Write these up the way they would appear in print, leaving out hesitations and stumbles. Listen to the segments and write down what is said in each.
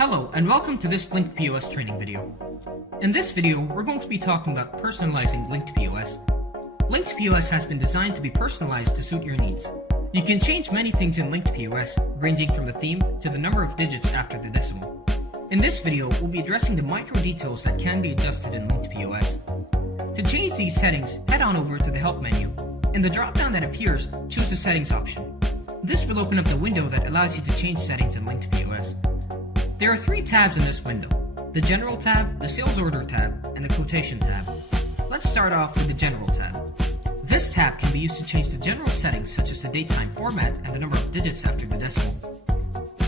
Hello and welcome to this Linked POS training video. In this video, we're going to be talking about personalizing Linked POS. Linked POS has been designed to be personalized to suit your needs. You can change many things in Linked POS, ranging from the theme to the number of digits after the decimal. In this video, we'll be addressing the micro details that can be adjusted in Linked POS. To change these settings, head on over to the Help menu. In the drop-down that appears, choose the Settings option. This will open up the window that allows you to change settings in Linked POS. There are three tabs in this window: the General tab, the Sales Order tab, and the Quotation tab. Let's start off with the General tab. This tab can be used to change the general settings such as the date-time format and the number of digits after the decimal.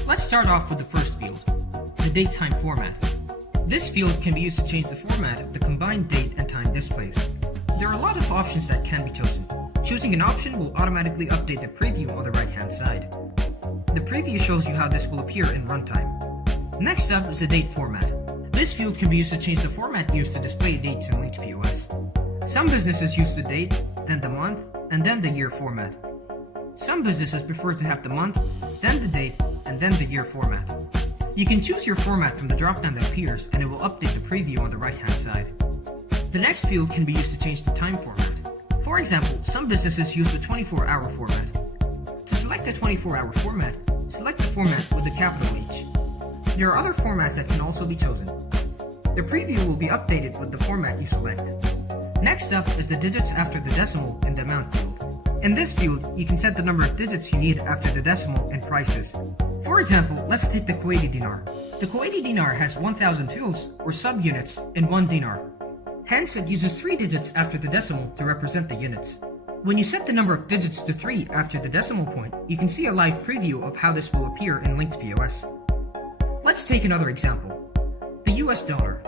Let's start off with the first field, the date-time format. This field can be used to change the format of the combined date and time displays. There are a lot of options that can be chosen. Choosing an option will automatically update the preview on the right-hand side. The preview shows you how this will appear in runtime. Next up is the date format. This field can be used to change the format used to display dates in Linked POS. Some businesses use the date, then the month, and then the year format. Some businesses prefer to have the month, then the date, and then the year format. You can choose your format from the drop-down that appears, and it will update the preview on the right-hand side. The next field can be used to change the time format. For example, some businesses use the 24-hour format. To select the 24-hour format, select the format with the capital H. There are other formats that can also be chosen. The preview will be updated with the format you select. Next up is the digits after the decimal in the amount field. In this field, you can set the number of digits you need after the decimal and prices. For example, let's take the Kuwaiti dinar. The Kuwaiti dinar has 1,000 fields or subunits in 1 dinar. Hence, it uses 3 digits after the decimal to represent the units. When you set the number of digits to 3 after the decimal point, you can see a live preview of how this will appear in Linked POS. Let's take another example. The US dollar.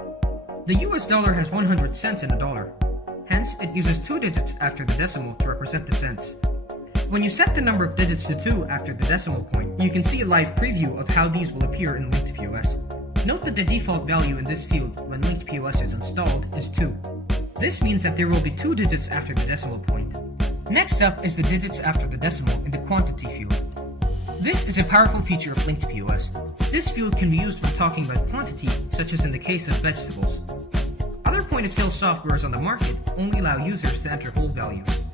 The US dollar has 100 cents in a dollar. Hence, it uses 2 digits after the decimal to represent the cents. When you set the number of digits to 2 after the decimal point, you can see a live preview of how these will appear in Linked POS. Note that the default value in this field when Linked POS is installed is 2. This means that there will be 2 digits after the decimal point. Next up is the digits after the decimal in the quantity field. This is a powerful feature of Linked POS. This field can be used when talking about quantity, such as in the case of vegetables. Other point-of-sale softwares on the market only allow users to enter whole values.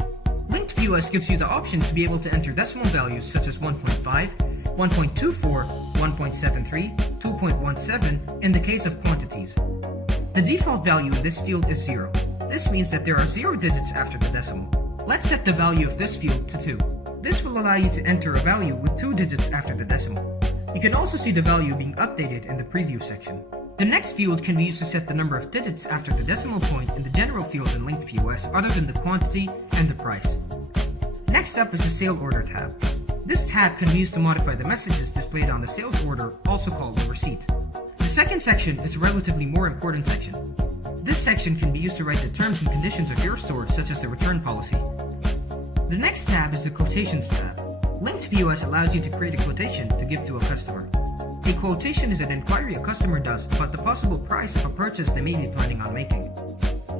Linked POS gives you the option to be able to enter decimal values such as 1.5, 1.24, 1.73, 2.17 in the case of quantities. The default value in this field is 0. This means that there are 0 digits after the decimal. Let's set the value of this field to 2. This will allow you to enter a value with 2 digits after the decimal. You can also see the value being updated in the preview section. The next field can be used to set the number of digits after the decimal point in the general field in Linked POS other than the quantity and the price. Next up is the Sale Order tab. This tab can be used to modify the messages displayed on the sales order, also called the receipt. The second section is a relatively more important section. This section can be used to write the terms and conditions of your store, such as the return policy. The next tab is the Quotations tab. Linked POS allows you to create a quotation to give to a customer. A quotation is an inquiry a customer does about the possible price of a purchase they may be planning on making.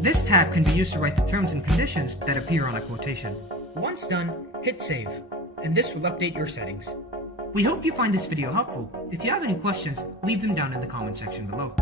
This tab can be used to write the terms and conditions that appear on a quotation. Once done, hit save, and this will update your settings. We hope you find this video helpful. If you have any questions, leave them down in the comment section below.